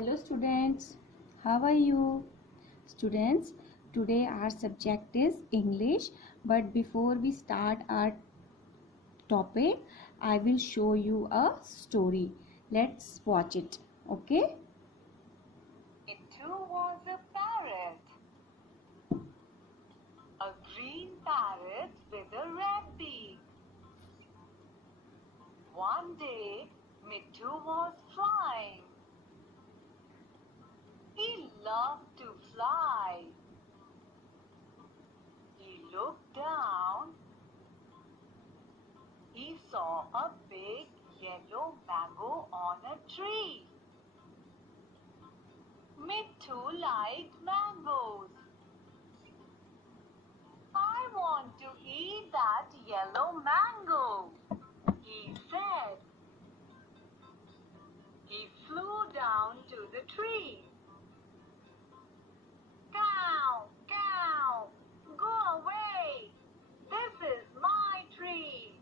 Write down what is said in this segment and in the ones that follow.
Hello students, how are you? Students, today our subject is English, but before we start our topic, I will show you a story. Let's watch it, okay? It too was a parrot, a green parrot with a red beak. One day, Mittu was flying. He loved to fly. He looked down. He saw a big yellow mango on a tree. Mittu liked mangoes. I want to eat that yellow mango, he said. He flew down to the tree. Cow, cow, go away. This is my tree,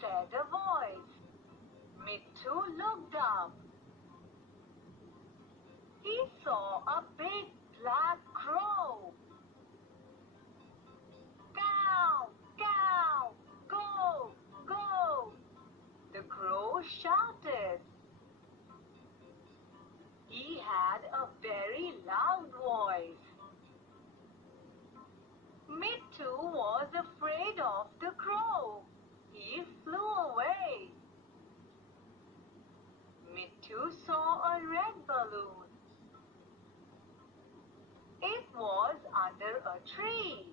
said a voice. Mittu looked up. He saw a big black crow. Cow, cow, go, go, the crow shouted. He had a very loud voice. Mittu was afraid of the crow. He flew away. Mittu saw a red balloon. It was under a tree.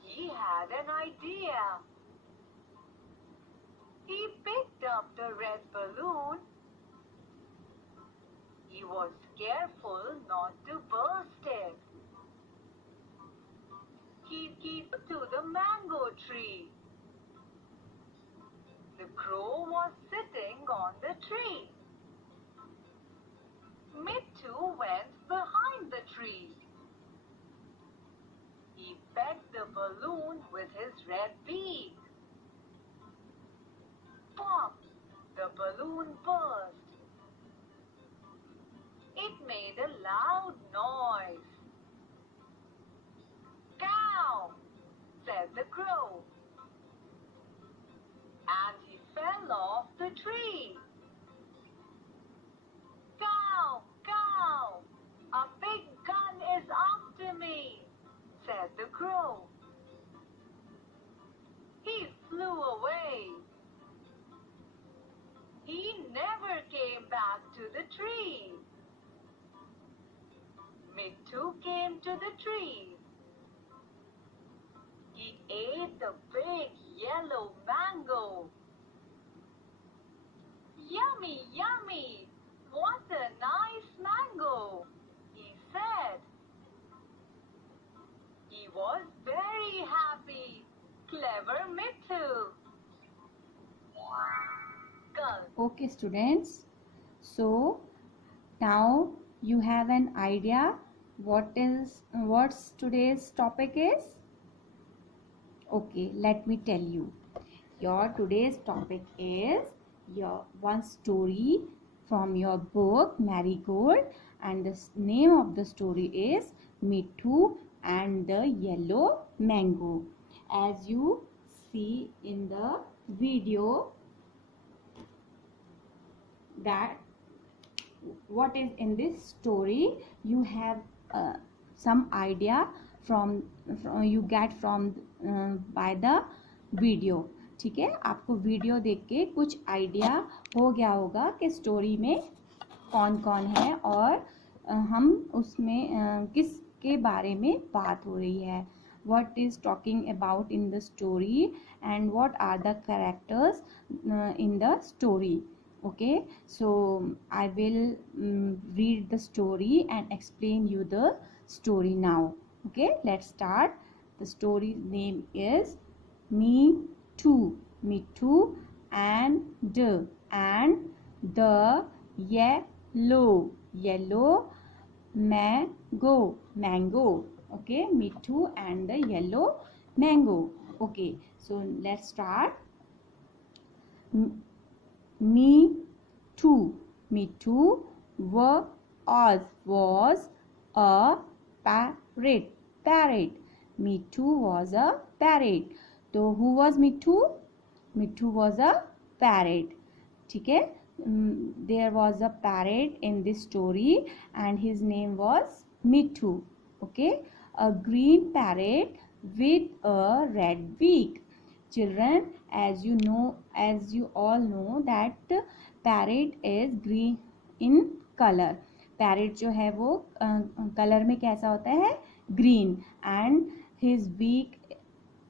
He had an idea. He picked up the red balloon. He was careful not to burst it. He flew to the mango tree. The crow was sitting on the tree. Mittu went behind the tree. He pecked the balloon with his red beak. Pop! The balloon burst. It made a loud noise. Cow! Said the crow. And he fell off the tree. Cow! Cow! A big gun is after me, said the crow. He flew away. He never came back to the tree. Mittu came to the tree. He ate the big yellow mango. Yummy, yummy! What a nice mango, he said. He was very happy. Clever Mittu. Okay students, so now you have an idea what's today's topic is? Okay, let me tell you. Your today's topic is your one story from your book Marigold, and the name of the story is Mittu and the Yellow Mango. As you see in the video, that what is in this story, you have some idea from you get from by the video. ठीक है, आपको video देख के कुछ idea हो गया होगा कि स्टोरी में कौन कौन है और हम उसमें किसके बारे में बात हो रही है. What is talking about in the story and what are the characters in the story. Okay, so I will read the story and explain you the story now. Okay, let's start. The story name is Me Too, Mittu and the yellow mango. Okay, Mittu and the yellow mango. Okay, so let's start. Mitthu, Mitthu was a parrot, parrot. Mitthu was a parrot. तो who was Mitthu? Mitthu was a parrot. ठीक है, there was a parrot in this story and his name was Mitthu. Okay, a green parrot with a red beak. Children, as you all know that parrot is green in color. Parrot जो है वो colour में कैसा होता है? Green. And his beak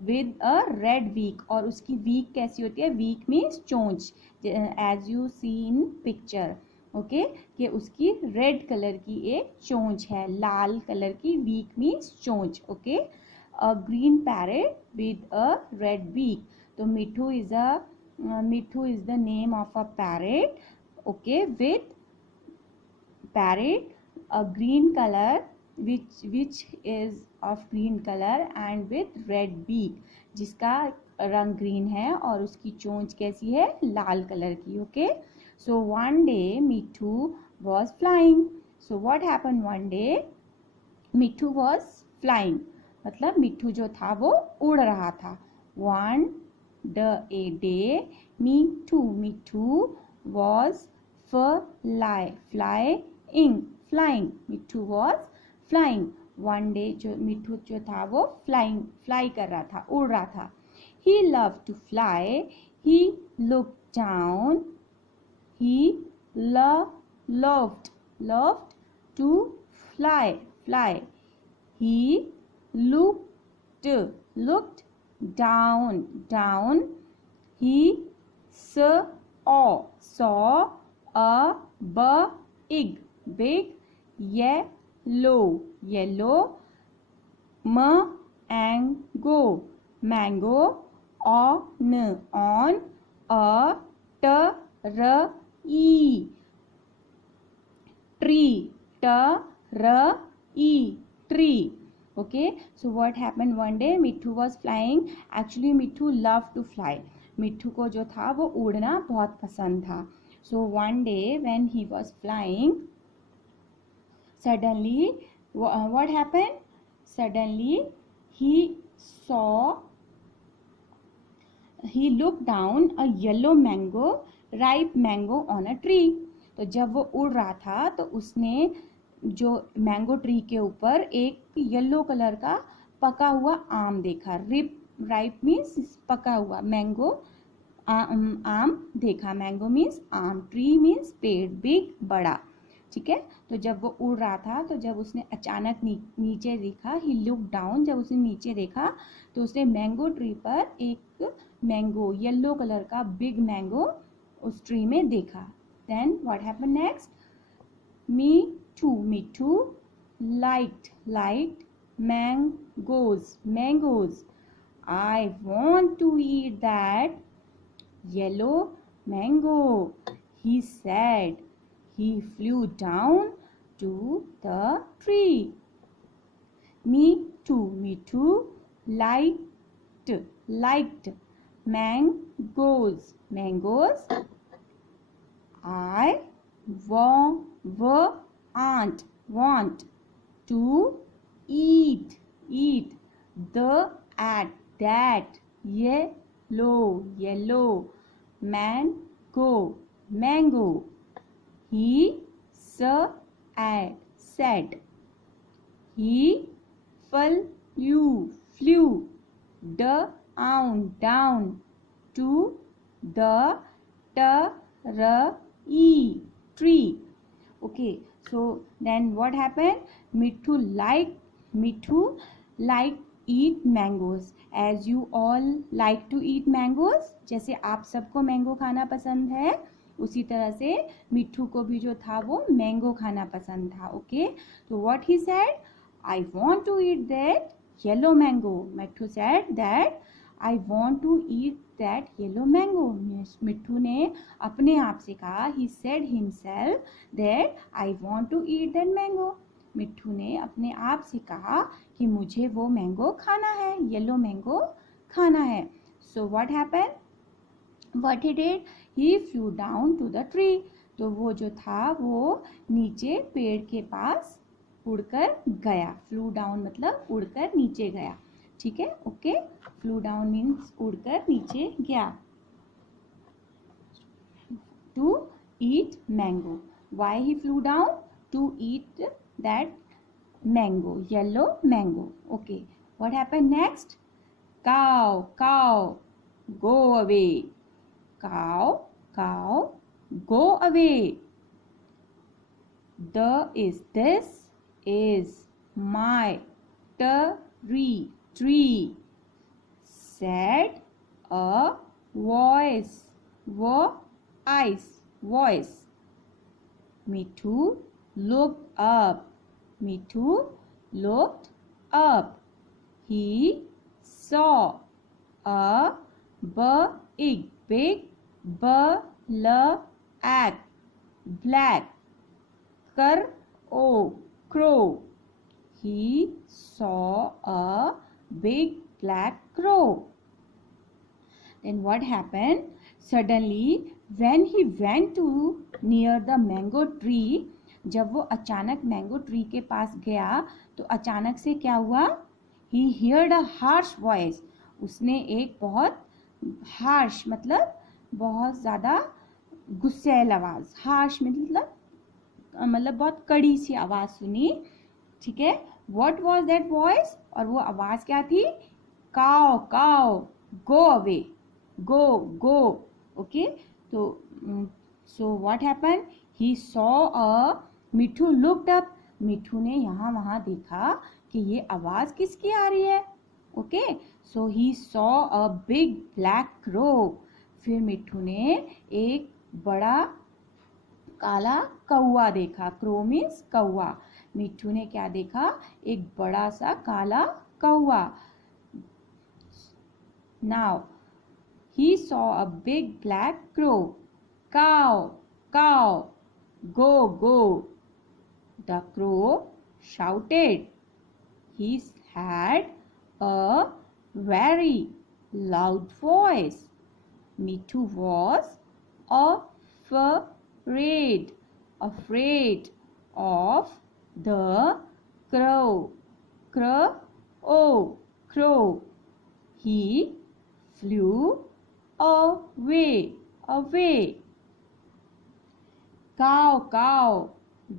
with a red beak, और उसकी beak कैसी होती है? बीक मीन्स चोंच, as you see in picture. Okay, कि उसकी रेड कलर की एक चोंच है, लाल कलर की बीक मीन्स चोंच. Okay, a green parrot with a red beak. तो Mitthu is the name of a parrot. Okay, with parrot, a green color, which is of green color and with red beak, जिसका रंग green है और उसकी चोंच कैसी है? लाल कलर की. Okay, so one day Mitthu was flying. So what happened one day? Mitthu was flying, मतलब मिट्ठू जो था वो उड़ रहा था. One day Mitthu was flying. Mitthu was flying. One day जो मिट्ठू जो था वो fly कर रहा था, उड़ रहा था. He loved to fly. He looked down. He loved to fly. He looked down. He saw a big yellow mango on a tree. Okay, so what happened one day? Mitthu was flying. Actually Mitthu loved to fly. मिट्ठू को जो था वो उड़ना बहुत पसंद था. So one day when he was flying, suddenly what happened? Suddenly he looked down a yellow ripe mango on a tree. तो जब वो उड़ रहा था तो उसने जो मैंगो ट्री के ऊपर एक येलो कलर का पका हुआ आम देखा. राइप मीन्स पका हुआ, मैंगो आम देखा. मैंगो मीन्स आम, ट्री मीन्स पेड़, बिग बड़ा. ठीक है, तो जब वो उड़ रहा था तो जब उसने अचानक नीचे देखा, ही लुक डाउन, जब उसने नीचे देखा तो उसने मैंगो ट्री पर एक मैंगो, येलो कलर का बिग मैंगो उस ट्री में देखा. Then what happened next? Mitthu liked mangoes. I want to eat that yellow mango, he said. He flew down to the tree. Mitthu liked mangoes. I want to eat that yellow mango. He said. He flew down to the tree. Okay, so then what happened? Mitthu liked eat mangoes. As you all like to eat mangoes, जैसे आप सबको mango खाना पसंद है, उसी तरह से मिट्ठू को भी जो था वो मैंगो खाना पसंद था. ओके, तो what he said? I want to eat that yellow mango. Mitthu said that I want to eat that yellow mango. Mitthu ने अपने आप से कहा, he said himself that I want to eat that mango. Mitthu ने अपने आप से कहा कि मुझे वो मैंगो खाना है, येलो मैंगो खाना है. So what happened? What he did? He flew down to the tree. तो वो जो था वो नीचे पेड़ के पास उड़कर गया। फ्लू डाउन मतलब उड़कर नीचे गया। ठीक है, ओके। फ्लू डाउन मीन्स उड़कर नीचे गया। To eat mango. Why he flew down? To eat that mango, yellow mango. Okay, what happened next? Cow, go away. Cow, go away. This is my tree, said a voice. Voice. Mithu looked up. Mithu looked up. He saw a big black crow. He saw a big black crow. Then what happened? Suddenly, when he went to near the mango tree, जब वो अचानक mango tree के पास गया तो अचानक से क्या हुआ? He heard a harsh voice. उसने एक बहुत हार्श मतलब बहुत ज़्यादा गुस्सैल आवाज़, हार्श मतलब बहुत कड़ी सी आवाज़ सुनी। ठीक है, What was that voice? और वो आवाज़ क्या थी? Cow, go away. Go. Okay, so what happened? He saw a Mithu looked up. मिठू ने यहाँ वहाँ देखा कि ये आवाज़ किसकी आ रही है। Okay, so he saw a big black crow. फिर मिठू ने एक बड़ा काला कौवा देखा। क्रो मीन्स कौवा। मिठू ने क्या देखा? एक बड़ा सा काला कौवा। Now he saw a big black crow. Cow, go. The crow shouted. He had a very loud voice. Mithu was afraid of the crow. He flew away. Cow,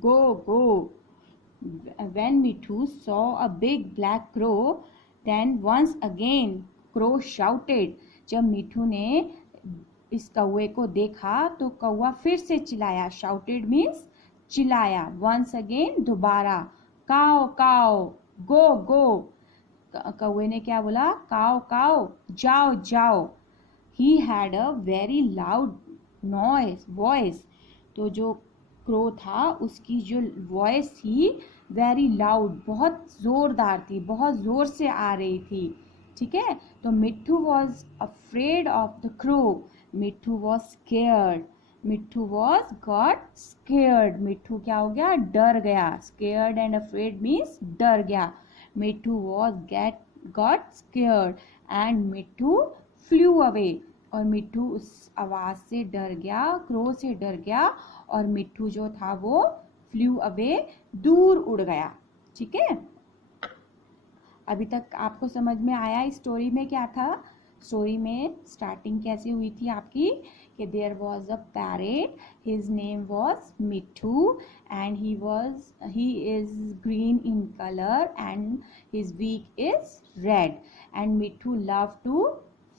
go. When Mithu saw a big black crow, then once again crow shouted. जब मिठू ने इस कौवे को देखा तो कौवा फिर से चिल्लाया। Shouted means चिल्लाया। Once again दोबारा। Cow, go. कौवे ने क्या बोला? Cow, जाओ. He had a very loud voice. तो जो क्रो था उसकी जो वॉइस थी वेरी लाउड, बहुत जोरदार थी, बहुत जोर से आ रही थी। ठीक है, तो मिट्ठू was afraid of the crow. Mitthu was scared. मिट्ठू क्या हो गया? डर गया। स्केयर्ड एंड अफ्रेड मीन्स डर गया। मिट्ठू was got scared and Mitthu flu away. और मिट्ठू उस आवाज़ से डर गया, क्रो से डर गया और मिट्ठू जो था वो फ्लू अवे, दूर उड़ गया। ठीक है, अभी तक आपको समझ में आया इस स्टोरी में क्या था? स्टोरी में स्टार्टिंग कैसे हुई थी आपकी कि there was a parrot, his name was Mitthu and he is green in colour and his beak is red and Mitthu love to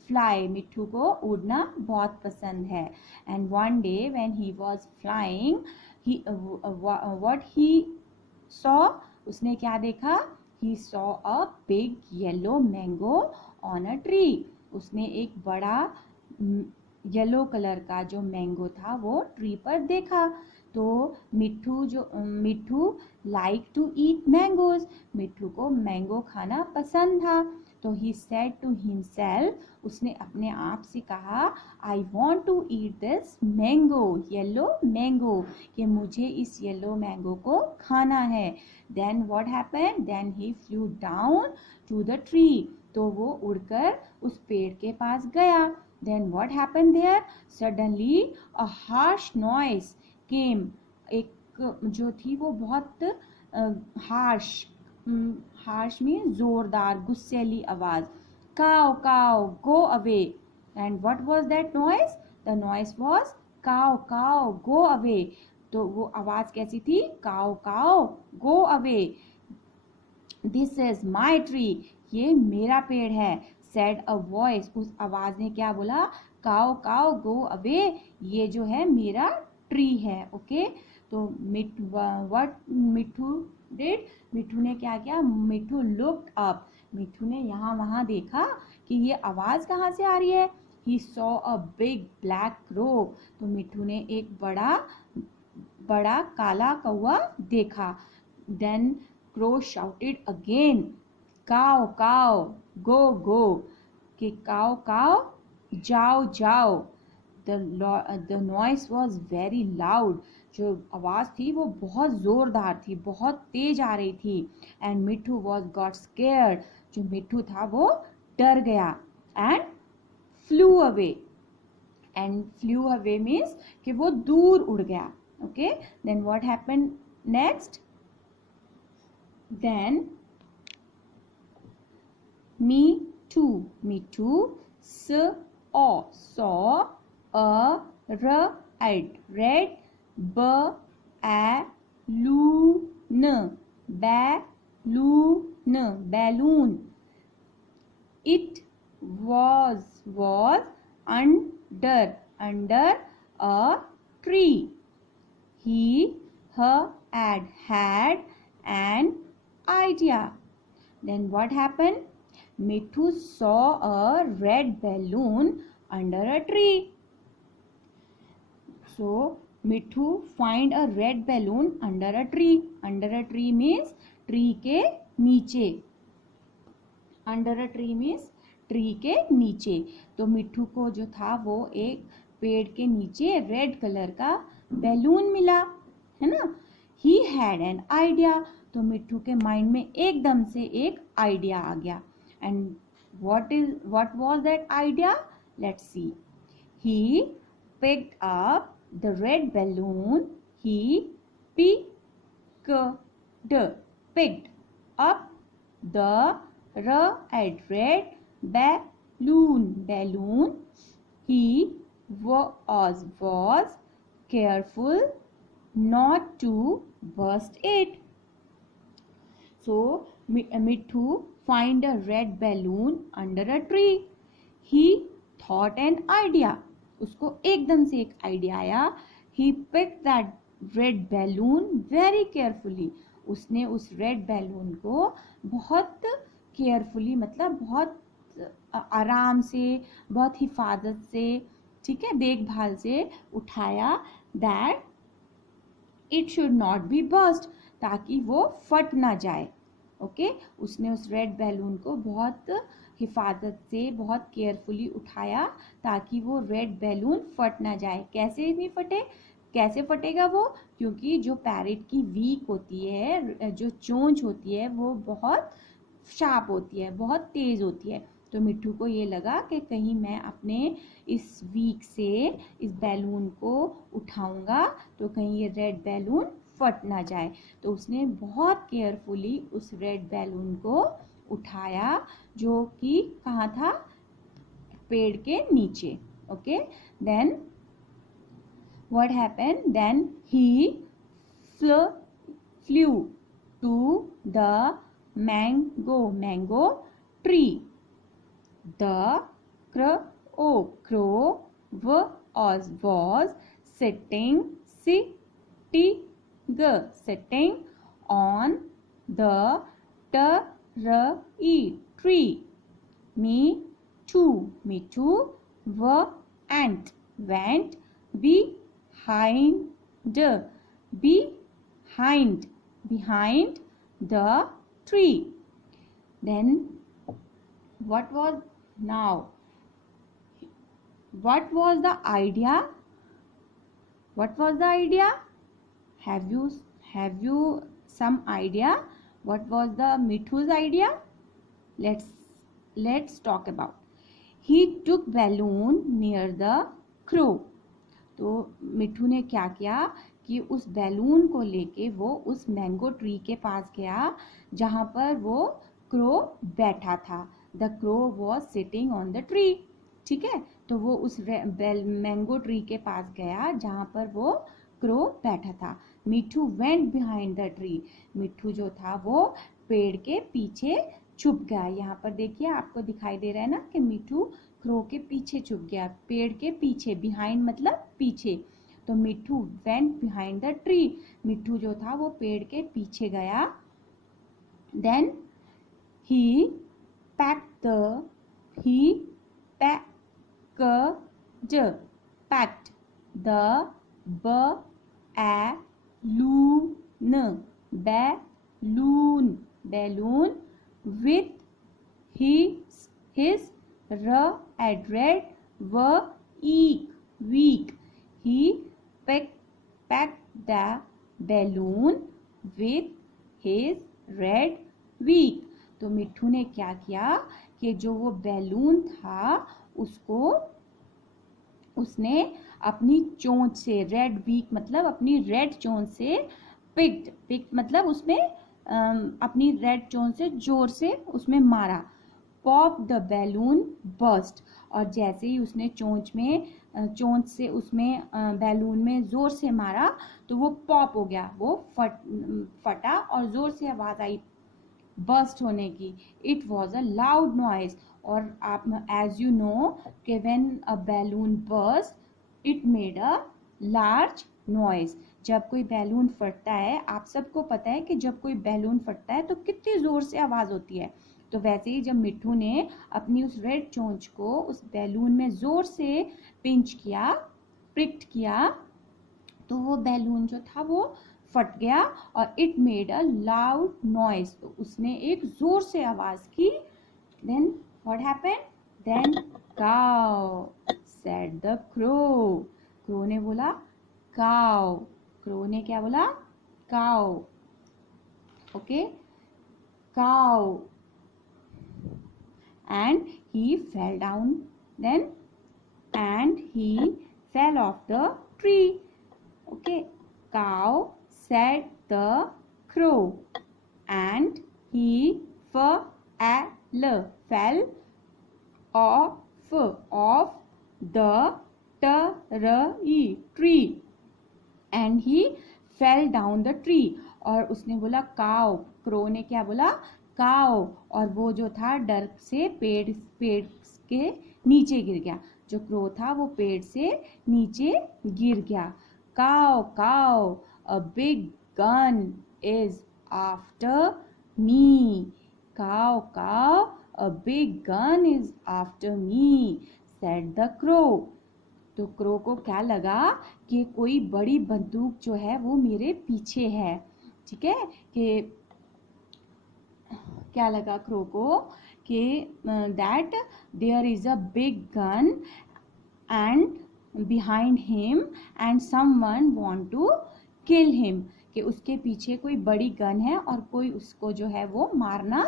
fly. Mitthu को उड़ना बहुत पसंद है। And one day when he was flying, what he saw, उसने क्या देखा? He saw a big yellow mango on a tree. उसने एक बड़ा येलो कलर का जो मैंगो था वो ट्री पर देखा। तो मिट्ठू लाइक टू ईट मैंगोज। मिट्ठू को मैंगो खाना पसंद था। तो ही सेड टू हिमसेल्फ, उसने अपने आप से कहा, I want to eat this mango, yellow mango, कि मुझे इस येलो मैंगो को खाना है। Then what happened? Then he flew down to the tree. तो वो उड़कर उस पेड़ के पास गया। Then what happened there? Suddenly a harsh noise came. एक जो थी वो बहुत हार्श, हार्श मीन जोरदार, गुस्सैली आवाज. Cow, cow, go away. And what was that noise? The noise was cow, cow, go away. तो वो आवाज कैसी थी? Cow, cow, go away. This is my tree. ये मेरा पेड़ है. Said a voice. उस आवाज ने क्या बोला? Cow, cow, go away. ये जो है मेरा ट्री है. ओके, तो what मिठू did? मिठू ने क्या किया? मिठू looked up. मिठू ने यहाँ वहां देखा कि ये आवाज कहाँ से आ रही है. He saw a big black crow. तो मिठू ने एक बड़ा काला कौवा देखा. Then crow shouted again, cow, cow, go, go. कि cow, cow, जाओ, जाओ. The noise was very loud. जो आवाज थी वो बहुत जोरदार थी, बहुत तेज आ रही थी. And Mithu got scared. जो मिठू था वो डर गया. And flew away. And flew away means कि वो दूर उड़ गया. Okay, then what happened next? Then Mitthu saw a red balloon. It was under a tree. He had an idea. Then what happened? Mithu saw a red balloon under a tree. So Mithu find a red balloon under a tree. Under a tree means tree के नीचे. Under a tree means tree के नीचे. तो मिट्ठू को जो था वो एक पेड़ के नीचे रेड कलर का बैलून मिला, है ना. He had an idea. तो मिट्ठू के माइंड में एकदम से एक आइडिया आ गया. And what was that idea? Let's see. He picked up the red balloon. He picked up the red balloon. He was careful not to burst it. So Mithu find a red balloon under a tree. He thought an idea. उसको एकदम से एक idea आया. He picked that red balloon very carefully. उसने उस red balloon को बहुत carefully, मतलब बहुत आराम से, बहुत हिफाजत से, ठीक है, देखभाल से उठाया. That it should not be burst. ताकि वो फट ना जाए. ओके, उसने उस रेड बैलून को बहुत हिफाजत से, बहुत केयरफुली उठाया ताकि वो रेड बैलून फट ना जाए. कैसे नहीं फटे? कैसे फटेगा वो? क्योंकि जो पैरेट की वीक होती है, जो चोंच होती है, वो बहुत शार्प होती है, बहुत तेज होती है. तो मिट्ठू को ये लगा कि कहीं मैं अपने इस वीक से इस बैलून को उठाऊंगा तो कहीं ये रेड बैलून फट ना जाए. तो उसने बहुत केयरफुली उस रेड बैलून को उठाया, जो कि कहाँ था? पेड़ के नीचे. Okay, then what happened? Then he flew to the mango tree. The crow was sitting on the tree. Mithu went behind the tree. Then what was the idea? What was the idea? Have you some idea? What was the Mithu's idea? Let's talk about. He took balloon near the crow. तो मिट्ठू ने क्या किया कि उस balloon को लेके वो उस मैंगो ट्री के पास गया जहाँ पर वो क्रो बैठा था। The crow was sitting on the tree. ठीक है, तो वो उस मैंगो ट्री के पास गया जहाँ पर वो क्रो बैठा था। मिट्ठू वेंट बिहाइंड द ट्री। मिट्ठू जो था वो पेड़ के पीछे छुप गया। यहाँ पर देखिए आपको दिखाई दे रहा है ना कि मिट्ठू क्रो के पीछे छुप गया, पेड़ के पीछे। बिहाइंड मतलब पीछे। तो मिट्ठू वेंट बिहाइंड द ट्री। मिट्ठू जो था वो पेड़ के पीछे गया। Then he packed packed the balloon with his red week. He packed the balloon with his red week. तो मिट्ठू ने क्या किया कि जो वो बैलून था उसको उसने अपनी चोंच से, रेड वीक मतलब अपनी रेड चोंच से पिक्ड मतलब उसमें अपनी रेड चोंच से जोर से उसमें मारा। Pop the balloon burst. और जैसे ही उसने चोंच से उसमें बैलून में जोर से मारा तो वो पॉप हो गया, वो फटा और जोर से आवाज आई बर्स्ट होने की। It was a loud noise. और आप एज यू नो कि when a balloon burst it made a large noise. जब कोई बैलून फटता है, आप सबको पता है कि जब कोई बैलून फटता है तो कितनी जोर से आवाज होती है। तो वैसे ही जब मिट्ठू ने अपनी उस रेड चोंच को उस बैलून में जोर से पिंच किया, प्रिक्ट किया, तो वो बैलून जो था वो फट गया और it made a loud noise. तो उसने एक जोर से आवाज की। Then what happened? Then caw said the crow. Crow ने बोला काउ। क्रो ने क्या बोला? Caw. Okay, caw. And he fell down then, and he fell off the tree. Okay, cow said the crow, and he fell off the tree, and he fell down the tree. और उसने बोला काव, crow ने क्या बोला? काव। और वो जो था डर से पेड़ के नीचे गिर गया। जो क्रो था वो पेड़ से नीचे गिर गया। काव काव, अ big gun is after me. काव काव, अ big gun is after me, said the crow. तो क्रो को क्या लगा कि कोई बड़ी बंदूक जो है वो मेरे पीछे है। ठीक है, कि क्या लगा क्रो को कि that there is a big gun and behind him and someone want to kill him, कि उसके पीछे कोई बड़ी गन है और कोई उसको जो है वो मारना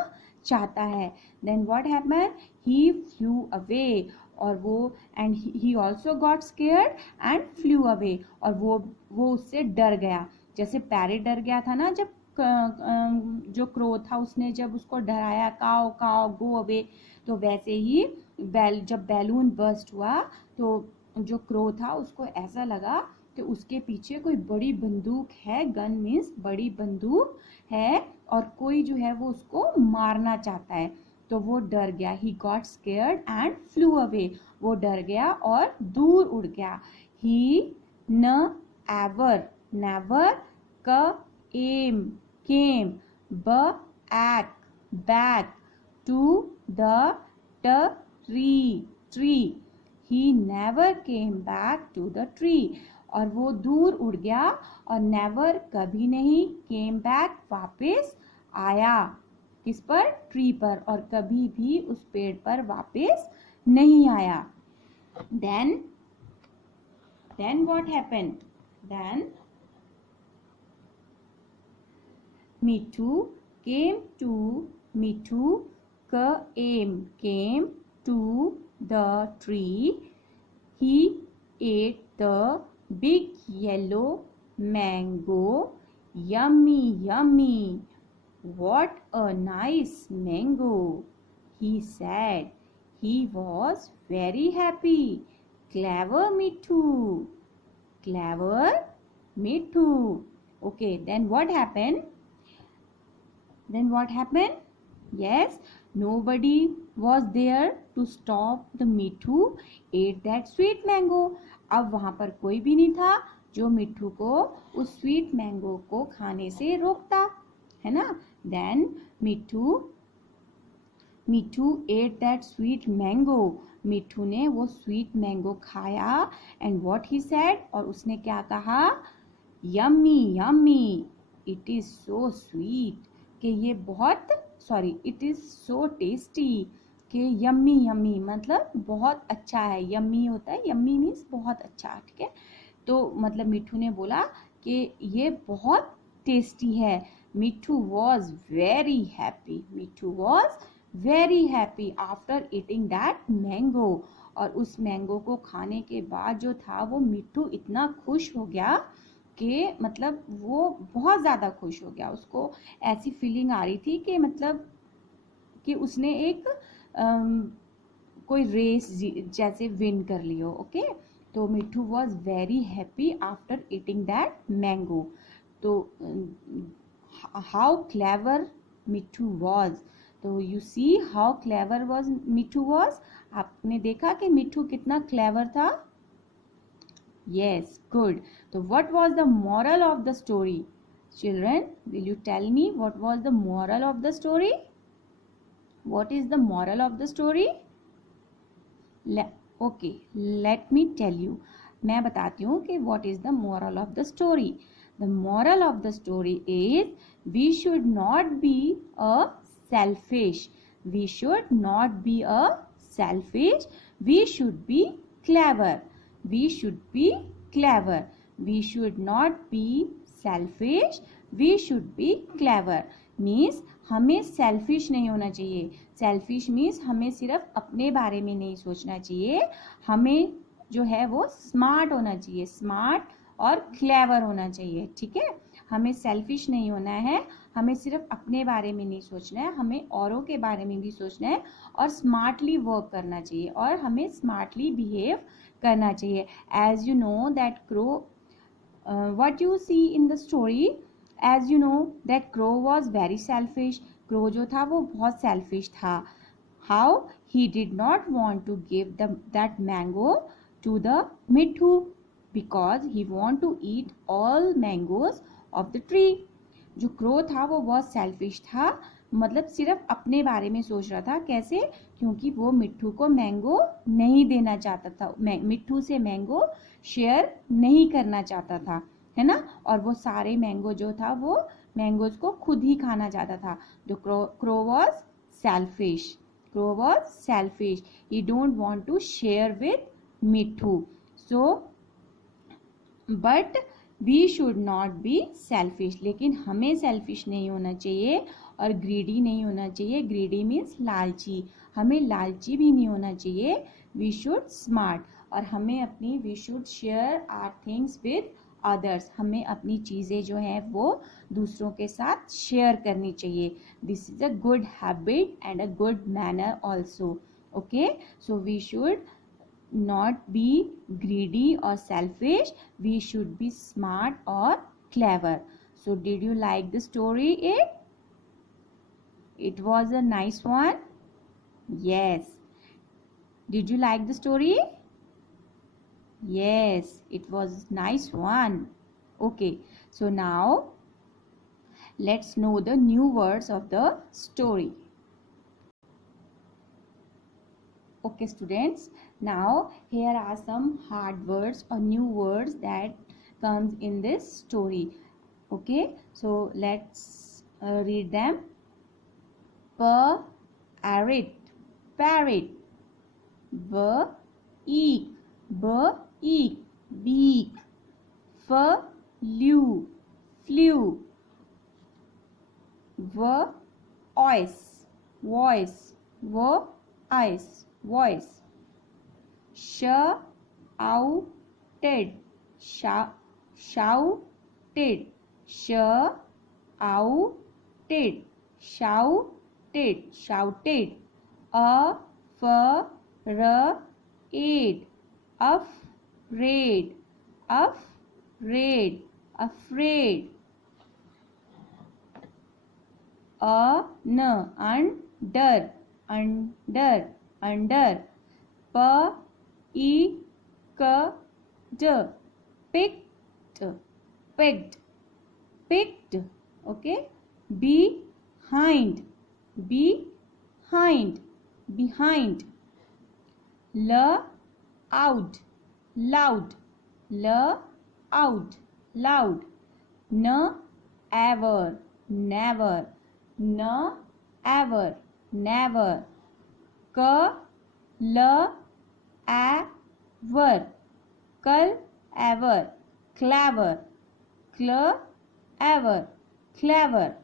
चाहता है। Then what happened? He flew away. और वो and he also got scared and flew away. और वो उससे डर गया, जैसे पैरेट डर गया था ना जब जो क्रो था उसने जब उसको डराया काओ काओ गो अवे। तो वैसे ही जब बैलून बर्स्ट हुआ तो जो क्रो था उसको ऐसा लगा कि उसके पीछे कोई बड़ी बंदूक है। गन मीन्स बड़ी बंदूक है और कोई जो है वो उसको मारना चाहता है। तो वो डर गया। He got scared and flew away. वो डर गया और दूर उड़ गया। He never came back to the tree. He never came back to the tree. और वो दूर उड़ गया और never कभी नहीं came back वापस आया। किस पर? ट्री पर। और कभी भी उस पेड़ पर वापस नहीं आया। Then what happened? Then Mithu came to the tree, he ate the big yellow mango. Yummy, yummy. What a nice mango, he said. He was very happy. Clever Mithu. Clever Mithu. Okay, then what happened? Yes, nobody was there to stop the Mithu ate that sweet mango. अब वहां पर कोई भी नहीं था जो मिट्ठू को उस स्वीट मैंगो को खाने से रोकता, है ना. Then Mitthu at that sweet mango. Mitthu ने वो स्वीट मैंगो खाया एंड व्हाट ही सेड, और उसने क्या कहा? Yummy yummy, it is so sweet, कि ये बहुत इट इज सो टेस्टी, कि यम्मी यम्मी मतलब बहुत अच्छा है. यम्मी होता है, यम्मी मीन्स बहुत अच्छा, ठीक है. तो मतलब मिट्ठू ने बोला कि ये बहुत टेस्टी है. मिट्ठू was very happy after eating that mango. और उस मैंगो को खाने के बाद जो था वो मिट्ठू इतना खुश हो गया कि मतलब वो बहुत ज़्यादा खुश हो गया. उसको ऐसी फीलिंग आ रही थी कि मतलब कि उसने एक कोई रेस जैसे विन कर ली हो. ओके, तो मिट्ठू was very happy after eating that mango. तो हाउ क्लेवर मिट्ठू वॉज. तो you see how clever was Mitthu was. आपने देखा कि मिट्ठू कितना क्लेवर था. Yes, good. So what was the moral of the story? Children, will you tell me what was the moral of the story? What is the moral of the story? Okay, let me tell you. मैं बताती हूँ कि what is the moral of the story. The moral of the story is we should not be a selfish. We should not be a selfish. We should be clever. We should be clever. We should not be selfish. We should be clever. Means हमें selfish नहीं होना चाहिए. Selfish means हमें सिर्फ अपने बारे में नहीं सोचना चाहिए. हमें जो है वो smart होना चाहिए. Smart और clever होना चाहिए. ठीक है, हमें selfish नहीं होना है. हमें सिर्फ अपने बारे में नहीं सोचना है, हमें औरों के बारे में भी सोचना है और स्मार्टली वर्क करना चाहिए और हमें स्मार्टली बिहेव करना चाहिए. As you know that crow, what you see in the story, as you know that crow was very selfish. Crow जो था वो बहुत सेल्फिश था. How he did not want to give that mango to the Mitthu because he want to eat all mangoes of the tree. जो crow था वो बहुत selfish था, मतलब सिर्फ अपने बारे में सोच रहा था. कैसे? क्योंकि वो मिट्ठू को मैंगो नहीं देना चाहता था, मिट्ठू से मैंगो शेयर नहीं करना चाहता था, है ना. और वो सारे मैंगो जो था वो मैंगोज को खुद ही खाना चाहता था. जो crow was selfish. He don't want to share with Mitthu. So but we should not be selfish. लेकिन हमें सेल्फिश नहीं होना चाहिए और ग्रीडी नहीं होना चाहिए. ग्रीडी मीन्स लालची. हमें लालची भी नहीं होना चाहिए. We should smart. और हमें अपनी we should share our things with others. हमें अपनी चीज़ें जो हैं वो दूसरों के साथ शेयर करनी चाहिए. This is a good habit and a good manner also. Okay, so we should not be greedy or selfish. We should be smart or clever. So did you like the story? It was a nice one. Yes. Did you like the story? Yes, it was nice one. Okay, so now let's know the new words of the story. Okay students, now here are some hard words or new words that comes in this story. Okay, so let's read them. Parrot, parrot. Beak, beak. Flew, voice, voice. shouted, shouted, shouted, shouted, shouted, afraid, afraid, afraid, afraid, under, under, under, picked, picked, picked, okay, behind, behind, behind, loud, loud, loud, loud, never, never, never, never, clever, clever, clever, clever, clever.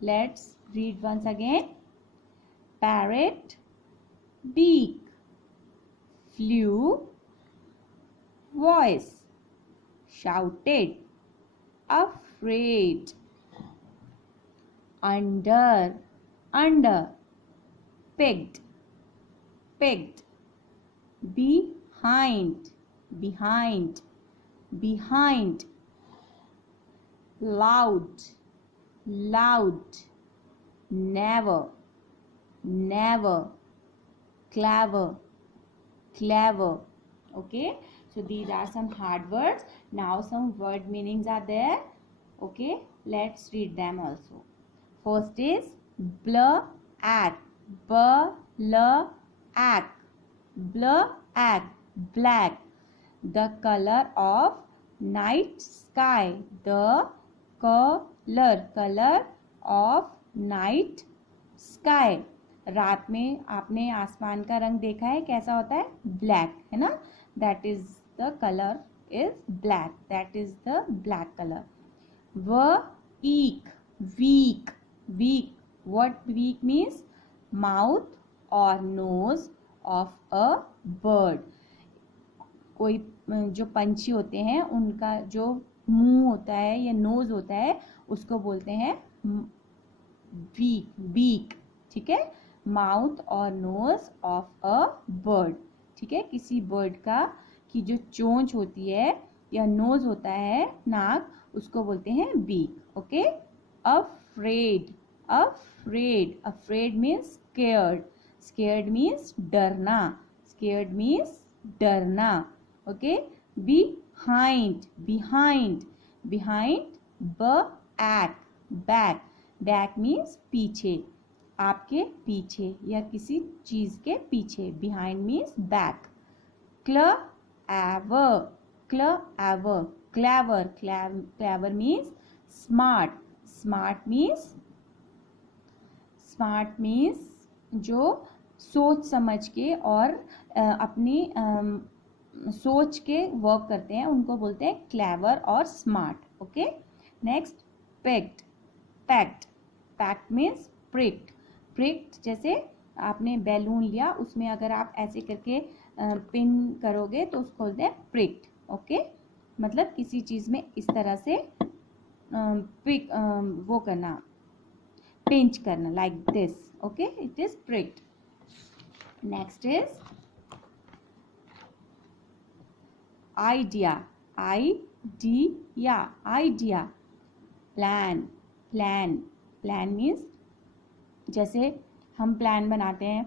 Let's read once again. Parrot, beak, flew, voice, shouted, afraid, under, under, picked, picked, behind, behind, behind, loud, loud, never, never, clever, clever. Okay, so these are some hard words. Now some word meanings are there. Okay, let's read them also. First is black, black, black, black, the color of night sky, the color of night sky. रात में आपने आसमान का रंग देखा है, कैसा होता है? ब्लैक, है ना? That is the colour is black, that is the black colour. weak, weak, weak, what weak means? mouth or nose of a bird. कोई जो पंछी होते हैं उनका जो मुंह होता है या नोज होता है उसको बोलते हैं बीक. ठीक है, माउथ और नोज ऑफ अ बर्ड. ठीक है, किसी बर्ड का की जो चोंच होती है या नोज होता है, नाक, उसको बोलते हैं beak. Okay, afraid, afraid, afraid means scared, scared means डरना, स्केयर्ड मीन्स डरना. Okay, behind, behind, behind, back, back, back means पीछे, आपके पीछे या किसी चीज के पीछे. behind means back. clever, clever, clever, clever means smart, smart means जो सोच समझ के और अपनी सोच के वर्क करते हैं उनको बोलते हैं क्लेवर और smart. Okay, next pecked, pecked, pecked means pricked, pricked जैसे आपने बैलून लिया, उसमें अगर आप ऐसे करके पिन करोगे तो उसको बोलते हैं प्रिक्ड. ओके, मतलब किसी चीज में इस तरह से पिक वो करना, पिंच करना, like this. Okay, it is pricked. Next is idea, idea, idea, plan, plan, plan means जैसे हम प्लान बनाते हैं,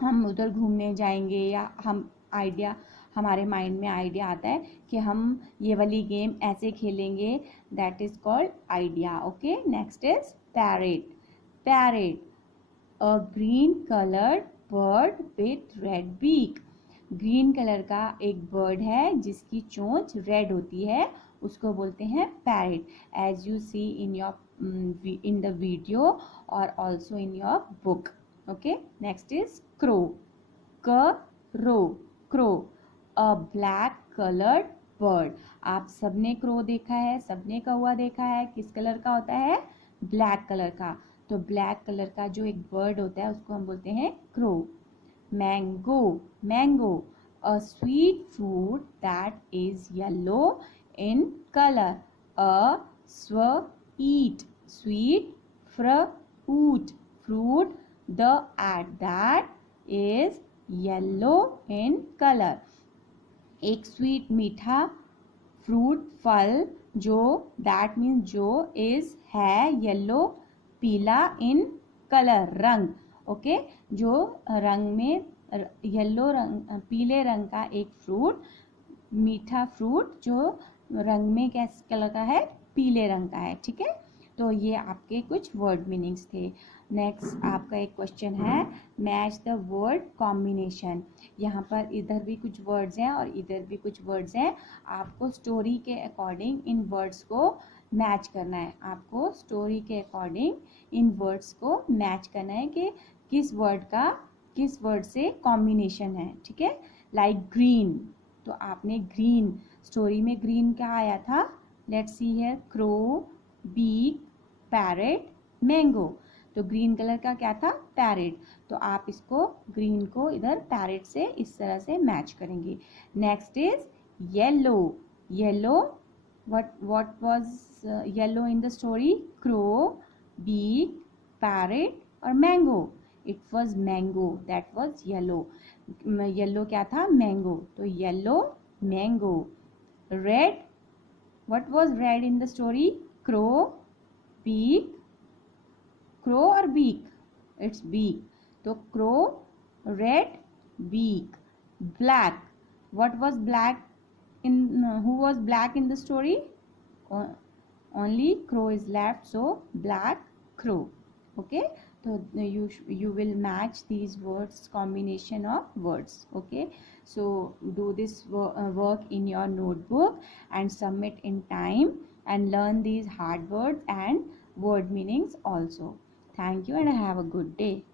हम उधर घूमने जाएंगे या हम आइडिया, हमारे माइंड में आइडिया आता है कि हम ये वाली गेम ऐसे खेलेंगे, that is called idea. Okay, next is parrot, parrot, a green coloured bird with red beak. Green colour का एक बर्ड है जिसकी चोंच रेड होती है, उसको बोलते हैं parrot. As you see in your in the video और also in your book. Okay, next is crow, crow, crow, a black coloured bird. आप सबने क्रो देखा है, सबने कौवा देखा है, किस कलर का होता है? ब्लैक कलर का. तो ब्लैक कलर का जो एक बर्ड होता है उसको हम बोलते हैं crow. Mango, mango, a sweet fruit that is yellow in color. A sweet fruit, the at that is yellow in color. एक स्वीट मीठा फ्रूट फल जो दैट मीन्स जो इज है येलो पीला इन कलर रंग. ओके जो रंग में येलो रंग पीले रंग का एक फ्रूट मीठा फ्रूट जो रंग में कैसे कलर का है पीले रंग का है. ठीक है तो ये आपके कुछ वर्ड मीनिंग्स थे. नेक्स्ट आपका एक क्वेश्चन है मैच द वर्ड कॉम्बिनेशन. यहाँ पर इधर भी कुछ वर्ड्स हैं और इधर भी कुछ वर्ड्स हैं. आपको स्टोरी के अकॉर्डिंग इन वर्ड्स को मैच करना है. आपको स्टोरी के अकॉर्डिंग इन वर्ड्स को मैच करना है कि किस वर्ड से कॉम्बिनेशन है. ठीक है लाइक ग्रीन तो आपने ग्रीन स्टोरी में ग्रीन क्या आया था. Let's see here crow beak parrot mango. तो ग्रीन कलर का क्या था पैरेट. तो आप इसको ग्रीन को इधर पैरेट से इस तरह से मैच करेंगे. Next is yellow. Yellow what was yellow in the story. Crow beak parrot और mango. It was mango that was yellow. Yellow क्या था मैंगो. तो yellow mango. Red what was red in the story. Crow beak crow और beak it's beak. तो crow red beak. Black what was black in who was black in the story. Only crow is left so black crow. Okay so you will match these words combination of words. Okay so do this work in your notebook and submit in time and learn these hard words and word meanings also. Thank you and have a good day.